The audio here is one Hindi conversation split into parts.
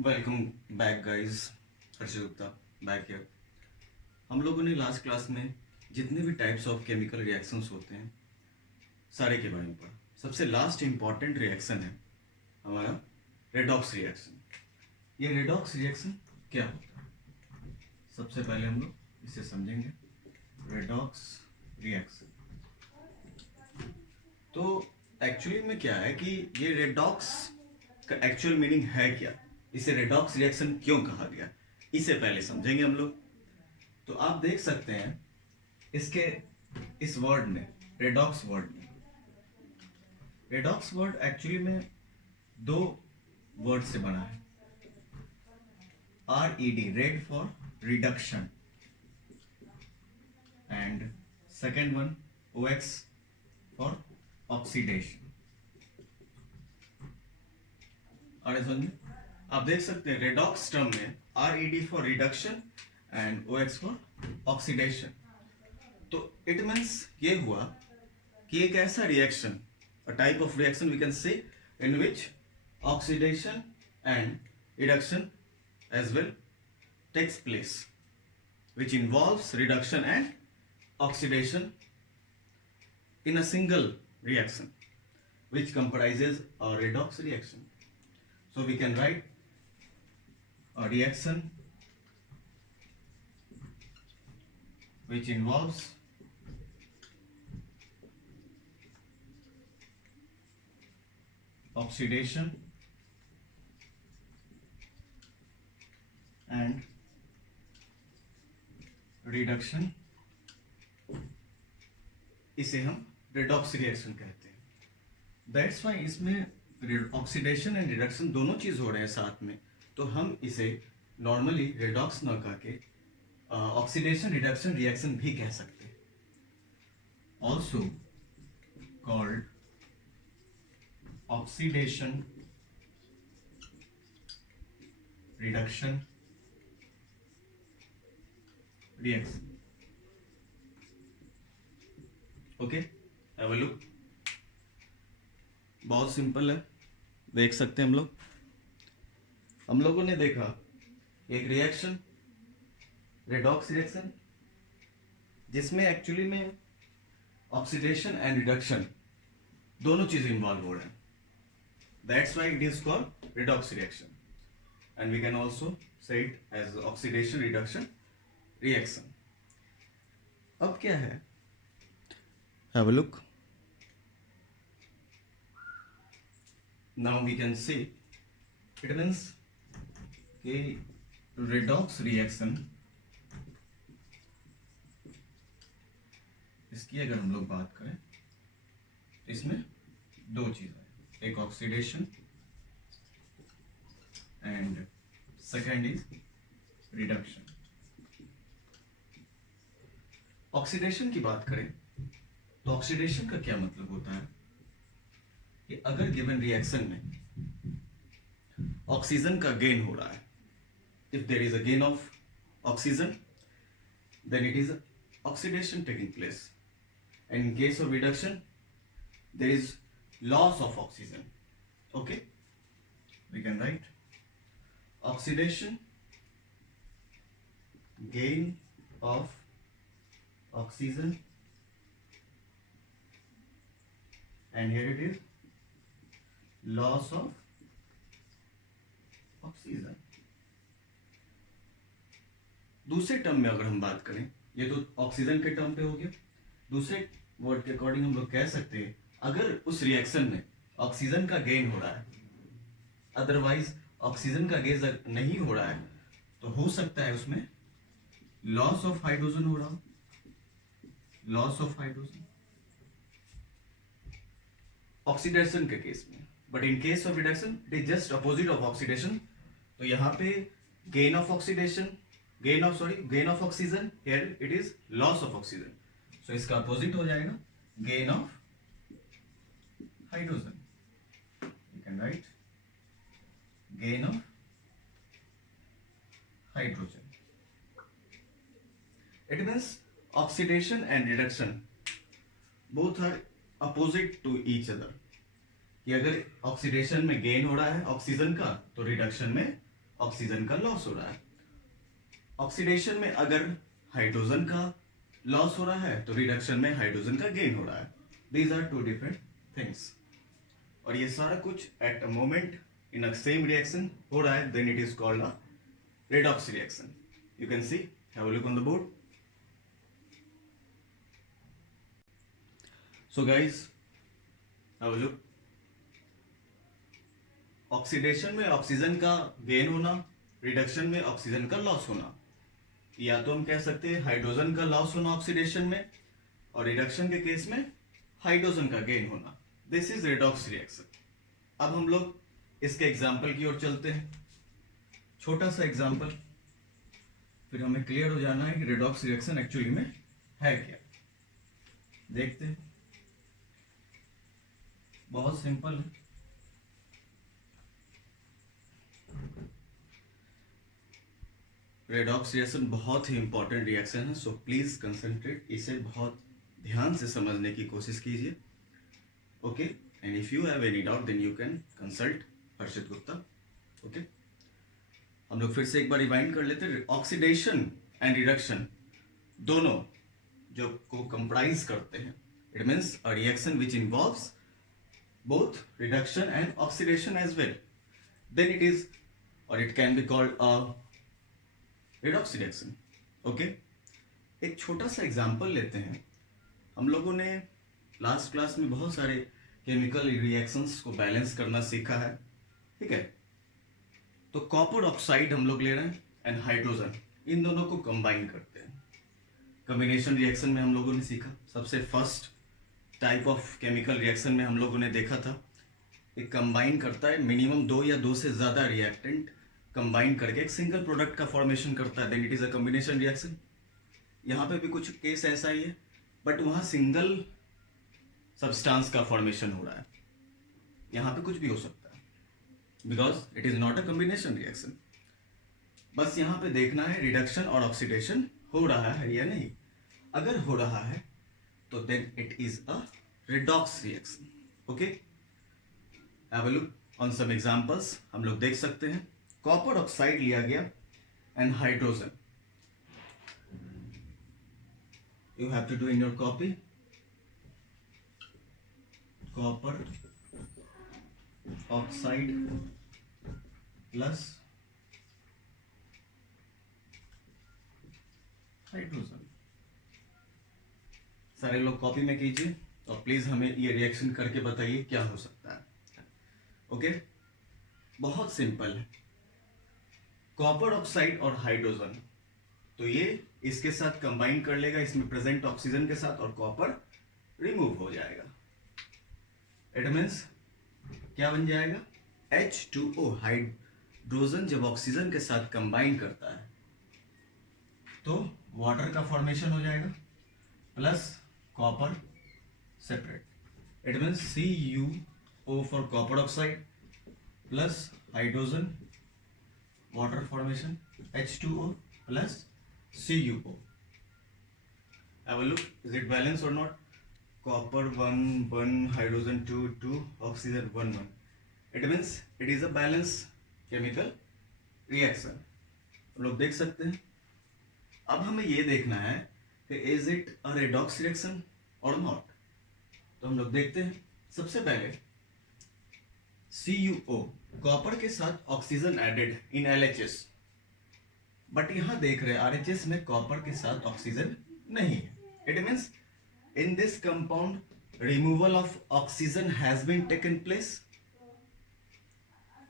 Welcome back guys. Harshad Gupta back here. हम लोगों ने लास्ट क्लास में जितने भी टाइप्स ऑफ केमिकल रिएक्शंस होते हैं सारे के बारे में पढ़ा। सबसे लास्ट इम्पॉर्टेंट रिएक्शन है हमारा रेडॉक्स रिएक्शन। ये रेडॉक्स रिएक्शन क्या होता है, सबसे पहले हम लोग इसे समझेंगे। रेडॉक्स रिएक्शन तो एक्चुअली में क्या है कि ये रेडॉक्स का एक्चुअल मीनिंग है क्या, इसे रेडॉक्स रिएक्शन क्यों कहा गया, इसे पहले समझेंगे हम लोग। तो आप देख सकते हैं इसके इस वर्ड में, रेडॉक्स वर्ड एक्चुअली में दो वर्ड से बना है। RED, red for reduction, and second one OX for oxidation. अरे समझे, आप देख सकते हैं रेडॉक्स टर्म में RED for reduction and OX for oxidation. तो इट मीन्स ये हुआ कि एक ऐसा reaction, a type of reaction we can say in which oxidation and reduction as well takes place, which involves reduction and oxidation in a single reaction, which comprises a redox reaction. So we can write a reaction which involves oxidation and reduction, इसे हम रेडॉक्स रिएक्शन कहते हैं। दैट्स वाई इसमें ऑक्सीडेशन एंड रिडक्शन दोनों चीज हो रहे हैं साथ में, तो हम इसे नॉर्मली रेडॉक्स न कह के ऑक्सीडेशन रिडक्शन रिएक्शन भी कह सकते हैं। Also called oxidation reduction reaction. Okay, have a look. बहुत सिंपल है, देख सकते हैं हम लोगों ने देखा एक रिएक्शन, रेडॉक्स रिएक्शन, जिसमें एक्चुअली में ऑक्सीडेशन एंड रिडक्शन दोनों चीज इन्वॉल्व हो रहे हैं। That's why it is called redox reaction, and we can also say it as oxidation reduction reaction. अब क्या है, have a look. Now we can say it means कि रेडॉक्स रिएक्शन, इसकी अगर हम लोग बात करें तो इसमें दो चीज है, एक oxidation and second is reduction. Oxidation की बात करें तो ऑक्सीडेशन का क्या मतलब होता है कि अगर गिवन रिएक्शन में ऑक्सीजन का गेन हो रहा है, if there is a gain of oxygen then it is oxidation taking place, and in case of reduction there is loss of oxygen. Okay, we can write oxidation gain of oxygen, and here it is loss of oxygen। दूसरे टर्म में अगर हम बात करें, ये तो ऑक्सीजन के टर्म पे हो गया, दूसरे वर्ड के अकॉर्डिंग हम लोग कह सकते हैं अगर उस रिएक्शन में ऑक्सीजन का गेन हो रहा है, अदरवाइज ऑक्सीजन का गेन नहीं हो रहा है, तो हो सकता है उसमें लॉस ऑफ हाइड्रोजन हो रहा हो, लॉस ऑफ हाइड्रोजन ऑक्सीडेशन के केस में। But in case of reduction it is just opposite of oxidation. तो यहां पे gain of oxidation, gain of oxygen, here it is loss of oxygen. So इसका अपोजिट हो जाएगा gain of hydrogen. You can write gain of hydrogen. It means oxidation and reduction both are opposite to each other. कि अगर ऑक्सीडेशन में गेन हो रहा है ऑक्सीजन का, तो रिडक्शन में ऑक्सीजन का लॉस हो रहा है। ऑक्सीडेशन में अगर हाइड्रोजन का लॉस हो रहा है तो रिडक्शन में हाइड्रोजन का गेन हो रहा है। These are two different things, और ये सारा कुछ at a moment in a same reaction हो रहा है, then it is called a redox reaction. You can see, have a look on the board. So guys, have a look. Oxidation में ऑक्सीजन का गेन होना, रिडक्शन में ऑक्सीजन का लॉस होना, या तो हम कह सकते हैं हाइड्रोजन का लॉस होना ऑक्सीडेशन में, और रिडक्शन के केस में हाइड्रोजन का गेन होना। This is redox reaction. अब हम लोग इसके एग्जाम्पल की ओर चलते हैं। छोटा सा एग्जाम्पल, फिर हमें क्लियर हो जाना है कि रेडॉक्स रिएक्शन एक्चुअली में है क्या। देखते हैं, बहुत सिंपल है। रेडॉक्स रिएक्शन बहुत ही इंपॉर्टेंट रिएक्शन है, सो प्लीज कंसंट्रेट, इसे बहुत ध्यान से समझने की कोशिश कीजिए। Okay, and if you have any doubt then you can consult Harshit Gupta. Okay, हम लोग फिर से एक बार रिवाइंड कर लेते हैं। ऑक्सीडेशन एंड रिडक्शन दोनों जो को कंप्राइज करते हैं, it means a reaction which involves both reduction and oxidation as well, then it is और it can be called a redox reaction. Okay, एक छोटा सा एग्जांपल लेते हैं। हम लोगों ने लास्ट क्लास में बहुत सारे केमिकल रिएक्शंस को बैलेंस करना सीखा है, ठीक है। तो कॉपर ऑक्साइड हम लोग ले रहे हैं एंड हाइड्रोजन, इन दोनों को कंबाइन करते हैं। कॉम्बिनेशन रिएक्शन में हम लोगों ने सीखा, सबसे first type of chemical reaction में हम लोगों ने देखा था, एक कंबाइन करता है मिनिमम 2 या 2 से ज्यादा रिएक्टेंट कंबाइन करके एक सिंगल प्रोडक्ट का फॉर्मेशन करता है, then it is a combination reaction. यहाँ पे भी कुछ केस ऐसा ही है, बट वहां सिंगल सब्सटेंस का फॉर्मेशन हो रहा है, यहाँ पे कुछ भी हो सकता है, because it is not a combination reaction. बस यहाँ पे देखना है रिडक्शन और ऑक्सीडेशन हो रहा है या नहीं। अगर हो रहा है तो then it is a redox reaction. Okay, have a look on some examples. हम लोग देख सकते हैं, कॉपर ऑक्साइड लिया गया and hydrogen, you have to do in your copy, copper oxide plus hydrogen. सारे लोग कॉपी में कीजिए और प्लीज हमें ये रिएक्शन करके बताइए क्या हो सकता है। ओके, बहुत सिंपल है। कॉपर ऑक्साइड और हाइड्रोजन, तो ये इसके साथ कंबाइन कर लेगा, इसमें प्रेजेंट ऑक्सीजन के साथ, और कॉपर रिमूव हो जाएगा। इट मीन्स क्या बन जाएगा, H2O। हाइड्रोजन जब ऑक्सीजन के साथ कंबाइन करता है तो वाटर का फॉर्मेशन हो जाएगा, plus copper separate. It means CuO for copper oxide plus hydrogen water formation H2O plus CuO. Have a look. Is it balanced or not? Copper 1 1, hydrogen 2 2, oxygen 1 1. It means it is a balanced chemical reaction. हम लोग देख सकते हैं। अब हमें ये देखना है कि is it a redox reaction or not. तो हम लोग देखते हैं। सबसे पहले CuO, कॉपर के साथ oxygen added in LHS, but यहां देख रहे RHS में कॉपर के साथ ऑक्सीजन नहीं है। It means in this compound removal of oxygen has been taken place.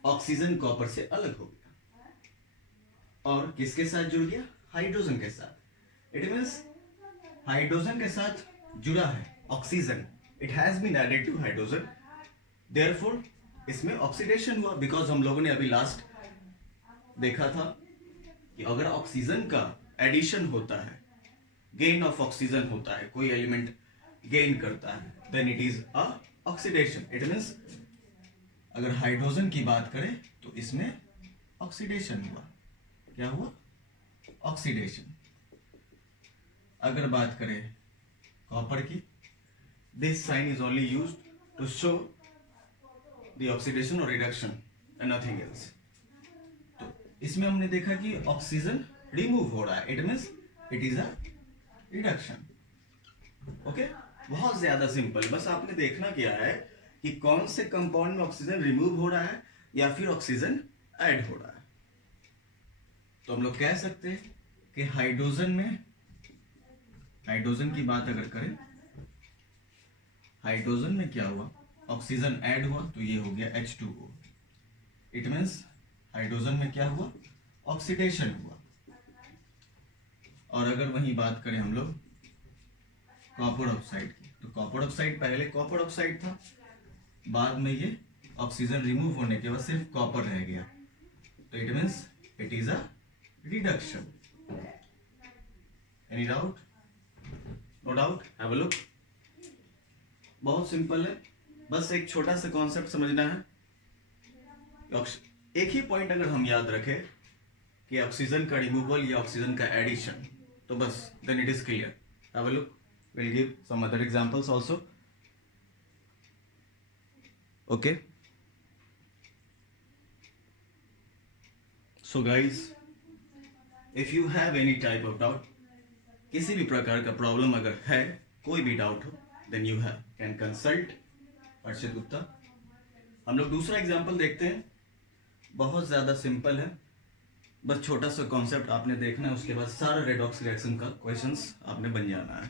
Oxygen copper से अलग हो गया और किसके साथ जुड़ गया, हाइड्रोजन के साथ। इट मीन्स हाइड्रोजन के साथ जुड़ा है oxygen, it has been added to hydrogen, therefore इसमें ऑक्सीडेशन हुआ। बिकॉज हम लोगों ने अभी लास्ट देखा था कि अगर ऑक्सीजन का एडिशन होता है, गेन ऑफ ऑक्सीजन होता है, कोई एलिमेंट गेन करता है, then it is a oxidation. It means अगर हाइड्रोजन की बात करें तो इसमें ऑक्सीडेशन हुआ। क्या हुआ, ऑक्सीडेशन। अगर बात करें कॉपर की, this sign is only used to show the oxidation और रिडक्शन एंड नथिंग एल्स। तो इसमें हमने देखा कि ऑक्सीजन रिमूव हो रहा है, it means it is a reduction. Okay, बहुत ज्यादा सिंपल। बस आपने देखना क्या है कि कौन से कंपाउंड में ऑक्सीजन रिमूव हो रहा है या फिर ऑक्सीजन ऐड हो रहा है। तो हम लोग कह सकते हैं कि हाइड्रोजन की बात अगर करें, हाइड्रोजन में क्या हुआ, ऑक्सीजन ऐड हुआ तो ये हो गया H2O। इट मीन्स हाइड्रोजन में क्या हुआ, ऑक्सीडेशन हुआ। और अगर वही बात करें हम लोग कॉपर ऑक्साइड की, तो कॉपर ऑक्साइड पहले कॉपर ऑक्साइड था, बाद में ये ऑक्सीजन रिमूव होने के बाद सिर्फ कॉपर रह गया, तो it means it is a reduction. Any doubt? No doubt, have a look. बहुत सिंपल है, बस एक छोटा सा कॉन्सेप्ट समझना है। एक ही पॉइंट अगर हम याद रखें कि ऑक्सीजन का रिमूवल या ऑक्सीजन का एडिशन, तो बस then it is clear. Have a look, we'll give some other examples also. Okay, so guys, if you have any type of doubt, किसी भी प्रकार का प्रॉब्लम अगर है, कोई भी डाउट हो, then you have can consult Arshit Gupta. हम लोग दूसरा एग्जाम्पल देखते हैं, बहुत ज़्यादा सिंपल है, बस छोटा सा कॉन्सेप्ट आपने देखना है, उसके बाद सारा रेडॉक्स रिएक्शन का क्वेश्चंस आपने बन जाना है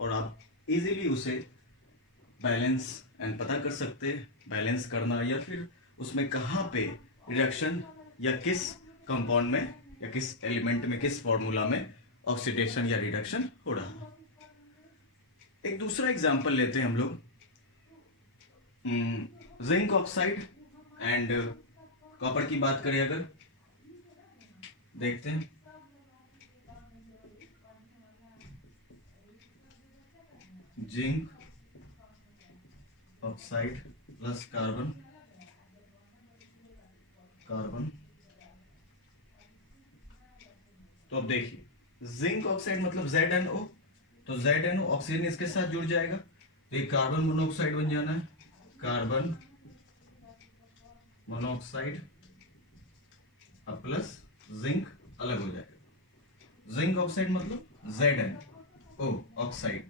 और आप इजीली उसे बैलेंस एंड पता कर सकते हैं, बैलेंस करना या फिर उसमें कहाँ पे रिएक्शन या किस कंपाउंड में या किस एलिमेंट में किस फॉर्मूला में ऑक्सीडेशन या रिडक्शन हो रहा है। एक दूसरा एग्जांपल लेते हैं हम लोग, जिंक ऑक्साइड एंड कॉपर की बात करें अगर, देखते हैं जिंक ऑक्साइड प्लस कार्बन, तो अब देखिए जिंक ऑक्साइड मतलब ZnO, तो ZnO ऑक्सीजन इसके साथ जुड़ जाएगा तो ये कार्बन मोनोऑक्साइड बन जाना है, कार्बन मोनोऑक्साइड अब प्लस जिंक अलग हो जाएगा। जिंक ऑक्साइड मतलब ZnO ऑक्साइड,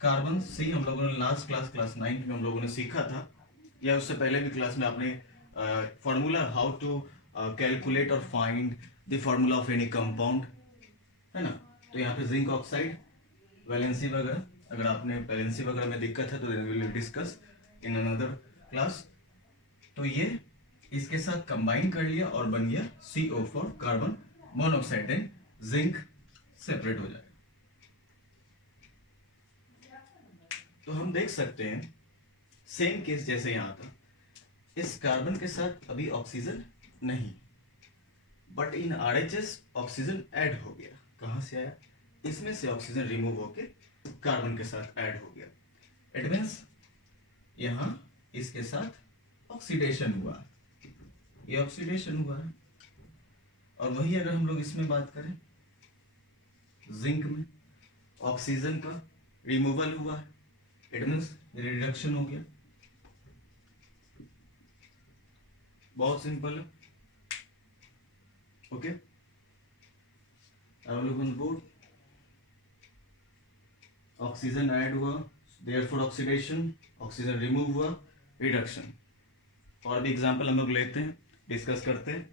कार्बन सी हम लोगों ने लास्ट क्लास 9 में हम लोगों ने सीखा था, या उससे पहले भी क्लास में आपने फॉर्मूला हाउ टू कैलकुलेट और find the formula of any compound, है ना। तो यहाँ पे जिंक ऑक्साइड वैलेंसी वगैरह, अगर आपने वैलेंसी वगैरह में दिक्कत है तो then we will discuss in another class. तो ये इसके साथ कंबाइन कर लिया और बन गया CO4 carbon monoxide, and zinc separate हो जाएगा। तो हम देख सकते हैं सेम केस जैसे यहाँ था, इस कार्बन के साथ अभी ऑक्सीजन नहीं, but in RHS oxygen add हो गया। कहां से आया, इसमें से ऑक्सीजन रिमूव होके कार्बन के साथ ऐड हो गया, इट मीन्स यहां इसके साथ ऑक्सीडेशन हुआ, ये ऑक्सीडेशन हुआ है। और वही अगर हम लोग इसमें बात करें, जिंक में ऑक्सीजन का रिमूवल हुआ है, इट मीन्स रिडक्शन हो गया। बहुत सिंपल है। ओके, अब लोग बोर्ड ऑक्सीजन ऐड हुआ, देयरफॉर ऑक्सीडेशन, ऑक्सीजन रिमूव हुआ, रिडक्शन। और भी एग्जांपल हम लोग लेते हैं, डिस्कस करते हैं।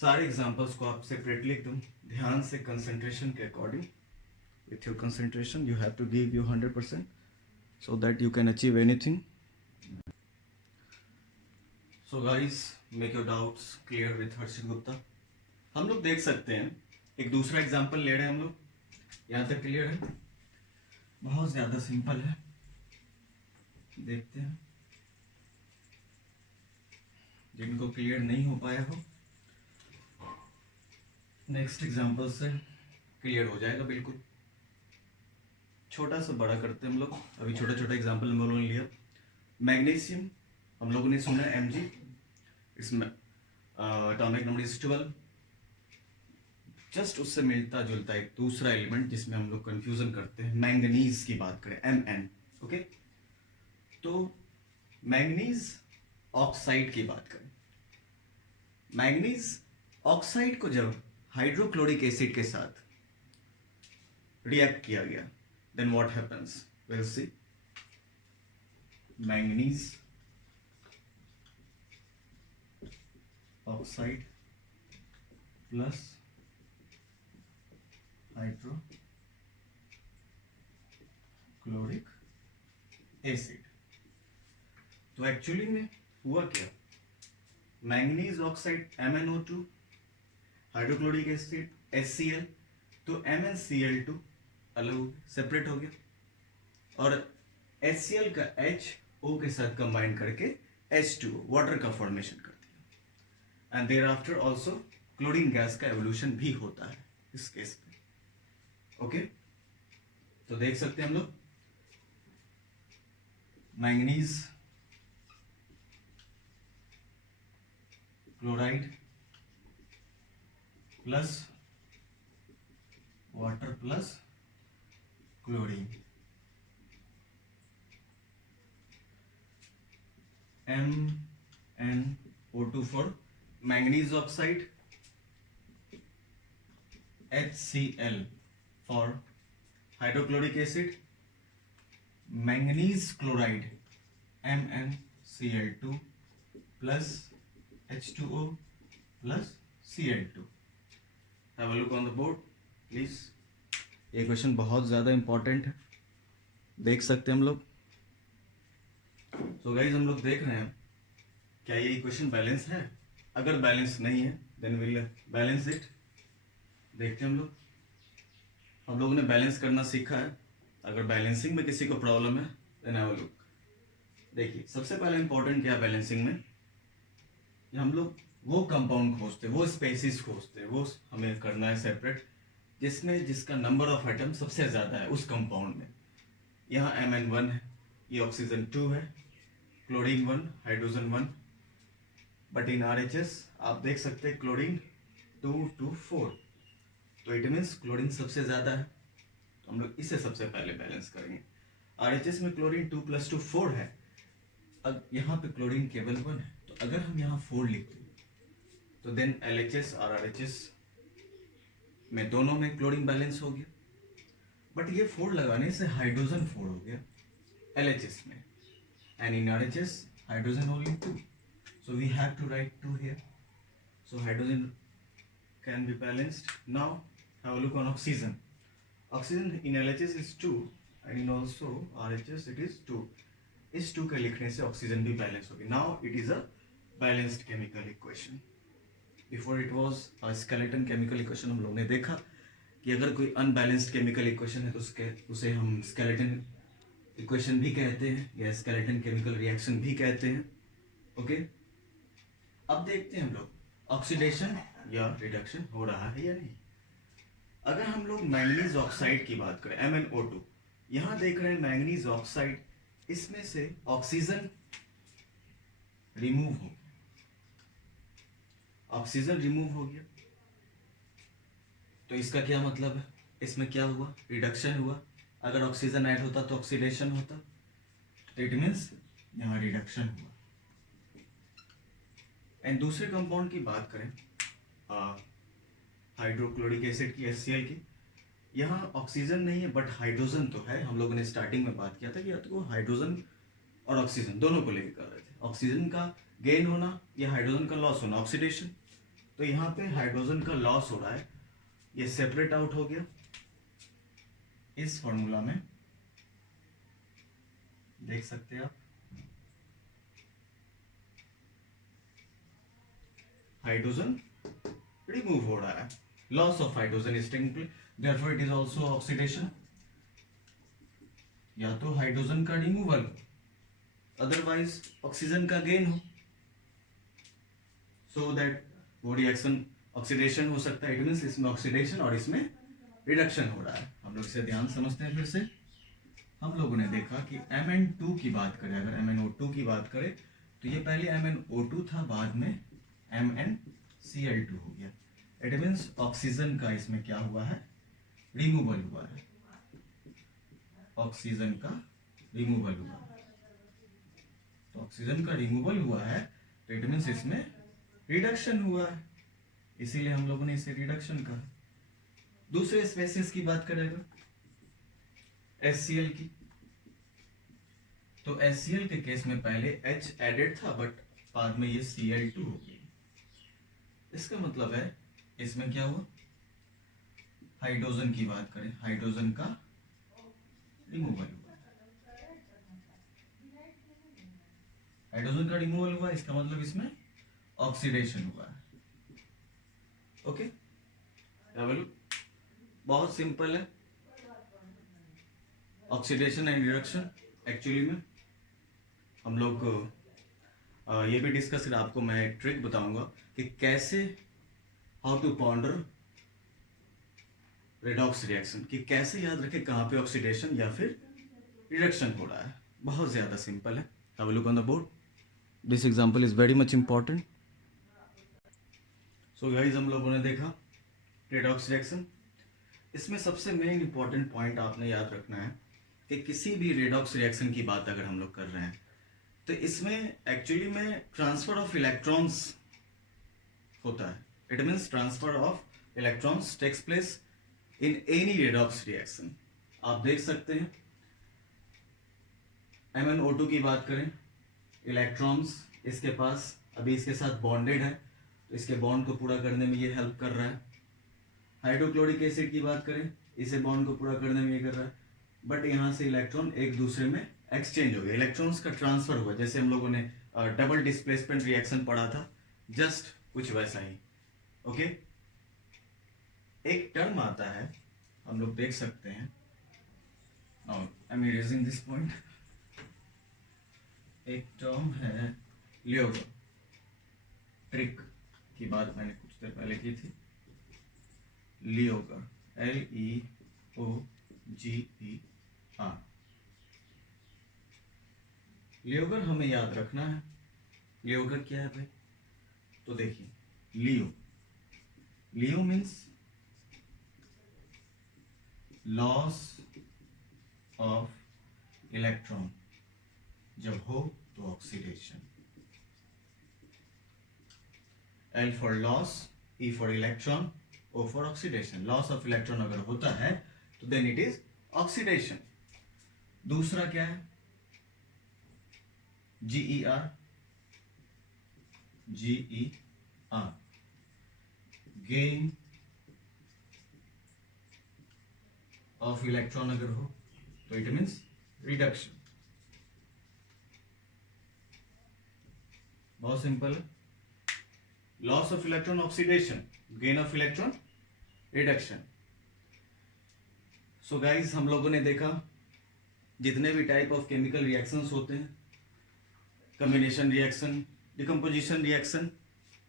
सारे एग्जांपल्स को आप सेपरेटली एकदम ध्यान से कंसंट्रेशन के according, with your concentration you have to give you 100% so that you can achieve anything. So guys, make your doubts clear with हर्षित गुप्ता। हम लोग देख सकते हैं, एक दूसरा एग्जांपल ले रहे हैं हम लोग, यहाँ तक क्लियर है, बहुत ज्यादा सिंपल है, देखते हैं जिनको क्लियर नहीं हो पाया हो नेक्स्ट एग्जांपल से क्लियर हो जाएगा बिल्कुल। छोटा सा बड़ा करते हैं हम लोग, अभी छोटा छोटा एग्जांपल हम लोगों ने लिया। मैग्नीशियम हम लोगों ने सुना Mg, इसमें एटॉमिक नंबर इज 12, जस्ट उससे मिलता जुलता एक दूसरा एलिमेंट जिसमें हम लोग कंफ्यूजन करते हैं, मैंगनीज की बात करें Mn। ओके, तो मैंगनीज ऑक्साइड की बात करें मैंगनीज ऑक्साइड को जब हाइड्रोक्लोरिक एसिड के साथ रिएक्ट किया गया, then what happens, will see. Manganese oxide plus hydrochloric acid. तो एक्चुअली में हुआ क्या, manganese oxide MnO2, hydrochloric acid HCl, तो MnCl2 अलग सेपरेट हो गया, और HCl का HO के साथ कंबाइन करके H2O वाटर का फॉर्मेशन कर दिया। And there after also chlorine gas का एवोल्यूशन भी होता है इस केस में। ओके, तो देख सकते हैं हम लोग manganese chloride plus water plus chlorine, MnO2 for manganese oxide, HCl for hydrochloric acid, manganese chloride MnCl2 plus H2O plus Cl2. Have a look on the board please. ये क्वेश्चन बहुत ज़्यादा इम्पॉर्टेंट है, देख सकते हैं हम लोग। सो गाइज हम लोग देख रहे हैं क्या ये इक्वेशन बैलेंस है। अगर बैलेंस नहीं है देन विल बैलेंस इट। देखते हैं हम लोगों ने बैलेंस करना सीखा है। अगर बैलेंसिंग में किसी को प्रॉब्लम है देन हैव अ लुक। देखिए सबसे पहले इंपॉर्टेंट क्या है बैलेंसिंग में, हम लोग वो कंपाउंड खोजते, वो स्पेसिस खोजते, वो हमें करना है सेपरेट जिसमें जिसका नंबर ऑफ एटम सबसे ज़्यादा है उस कंपाउंड में। यहाँ Mn1 है, ये ऑक्सीजन 2 है, chlorine 1, hydrogen 1, but in RHS आप देख सकते हैं क्लोरीन 2 to 4, तो इट मीन्स क्लोरीन सबसे ज़्यादा है। तो हम लोग इसे सबसे पहले बैलेंस करेंगे। RHS में क्लोरीन 2 + 2 4 है, अब यहाँ पे क्लोरीन केवल 1 है, तो अगर हम यहाँ 4 लिखते तो देन LHS और RHS में दोनों में क्लोरीन बैलेंस हो गया, बट ये 4 लगाने से हाइड्रोजन 4 हो गया LHS में, and in RHS hydrogen only 2, so we have to write 2 here, so hydrogen can be balanced. Now have a look on oxygen. Oxygen in LHS is 2 and in also RHS it is 2. इस 2 के लिखने से ऑक्सीजन भी बैलेंस होगी। Now it is a balanced chemical equation. Before it was a skeleton chemical equation। हम लोग ने देखा कि अगर कोई अनबैलेंस्ड केमिकल इक्वेशन है तो उसे हम स्केलेटन इक्वेशन भी कहते हैं या स्केलेटन केमिकल रिएक्शन भी कहते हैं। ओके, अब देखते हैं हम लोग ऑक्सीडेशन या रिडक्शन हो रहा है या नहीं। अगर हम लोग मैंगनीज ऑक्साइड की बात करें MnO2, यहाँ देख रहे हैं मैंगनीज ऑक्साइड, इसमें से ऑक्सीजन रिमूव हो, ऑक्सीजन रिमूव हो गया, तो इसका क्या मतलब है, इसमें क्या हुआ, रिडक्शन हुआ। अगर ऑक्सीजन ऐड होता तो ऑक्सीडेशन होता, तो इट मीन्स यहाँ रिडक्शन हुआ। एंड दूसरे कंपाउंड की बात करें हाइड्रोक्लोरिक एसिड की HCl की, यहाँ ऑक्सीजन नहीं है बट हाइड्रोजन तो है। हम लोगों ने स्टार्टिंग में बात किया था कि या तो हाइड्रोजन और ऑक्सीजन दोनों को लेकर कर रहे थे, ऑक्सीजन का गेन होना या हाइड्रोजन का लॉस होना, ऑक्सीडेशन। तो यहाँ पे हाइड्रोजन का लॉस हो रहा है, ये सेपरेट आउट हो गया इस फॉर्मूला में, देख सकते हैं आप। हाइड्रोजन रिमूव हो रहा है, loss of hydrogen is taking place, therefore it is also oxidation. या तो हाइड्रोजन का रिमूवल, अदरवाइज ऑक्सीजन का गेन हो, सो दैट वो रिएक्शन ऑक्सीडेशन हो सकता है। इट मींस इसमें ऑक्सीडेशन और इसमें रिडक्शन हो रहा है। हम लोग इसे ध्यान समझते हैं। फिर से हम लोगों ने देखा कि Mn2 की बात करें, अगर MnO2 की बात करें तो ये पहले MnO2 था, बाद में MnCl2 हो गया। इट मीन्स ऑक्सीजन का इसमें क्या हुआ है, रिमूवल हुआ है, ऑक्सीजन का रिमूवल हुआ है। तो ऑक्सीजन का रिमूवल हुआ है तो इट मीन्स इसमें रिडक्शन हुआ है, इसीलिए हम लोगों ने इसे रिडक्शन कहा। दूसरे स्पेसिस की बात करेगा HCl की, तो HCl के केस में पहले H एडेड था बट बाद में ये Cl2 हो गई। इसका मतलब है इसमें क्या हुआ, हाइड्रोजन की बात करें, हाइड्रोजन का रिमूवल हुआ, हाइड्रोजन का रिमूवल हुआ, इसका मतलब इसमें ऑक्सीडेशन हुआ है। ओके, क्या बोलूं, बहुत सिंपल है ऑक्सीडेशन एंड रिडक्शन। एक्चुअली में हम लोग ये भी डिस्कस कर, आपको मैं एक ट्रिक बताऊंगा कि कैसे, how to ponder redox reaction, कि कैसे याद रखें कहाँ पे ऑक्सीडेशन या फिर रिडक्शन हो रहा है। बहुत ज़्यादा सिंपल है। Have a look on the board, this example is very much important. So guys, हम लोगों ने देखा रेडॉक्स रिएक्शन। इसमें सबसे मेन इंपॉर्टेंट पॉइंट आपने याद रखना है कि किसी भी रेडॉक्स रिएक्शन की बात अगर हम लोग कर रहे हैं तो इसमें एक्चुअली में ट्रांसफर ऑफ इलेक्ट्रॉन्स होता है। It means transfer of electrons takes place in any redox reaction. आप देख सकते हैं MnO2 की बात करें, इलेक्ट्रॉन्स इसके पास अभी इसके साथ बॉन्डेड है, तो इसके बॉन्ड को पूरा करने में ये हेल्प कर रहा है। हाइड्रोक्लोरिक एसिड की बात करें, इसे बॉन्ड को पूरा करने में ये कर रहा है, बट यहाँ से इलेक्ट्रॉन एक दूसरे में एक्सचेंज हो गया, इलेक्ट्रॉन्स का ट्रांसफर हुआ, जैसे हम लोगों ने डबल डिस्प्लेसमेंट रिएक्शन पढ़ा था, जस्ट कुछ वैसा ही। ओके, एक टर्म आता है, हम लोग देख सकते हैं, I am erasing this point, एक टर्म है लियोगर ट्रिक की बात मैंने कुछ देर पहले की थी। लियोगर, LEOGER, लियोगर हमें याद रखना है। लियोगर क्या है भाई, तो देखिए, लियो मीन्स लॉस ऑफ इलेक्ट्रॉन, जब हो तो oxidation. L for loss, E for electron, O for oxidation. Loss of electron अगर होता है तो देन इट इज ऑक्सीडेशन। दूसरा क्या है, GER, गेन ऑफ इलेक्ट्रॉन अगर हो तो इट मीन्स रिडक्शन। बहुत सिंपल है, loss of electron oxidation, gain of electron reduction. So guys, हम लोगों ने देखा जितने भी टाइप ऑफ केमिकल रिएक्शंस होते हैं, combination reaction, decomposition reaction,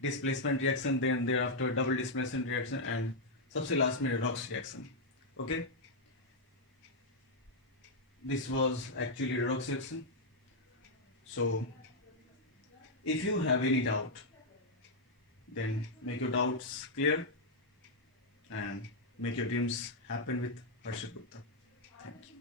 displacement reaction, then there after double displacement reaction, and सबसे लास्ट में redox reaction. Okay, this was actually redox reaction. So if you have any doubt, then make your doubts clear and make your dreams happen with Harshit Gupta. Thank you.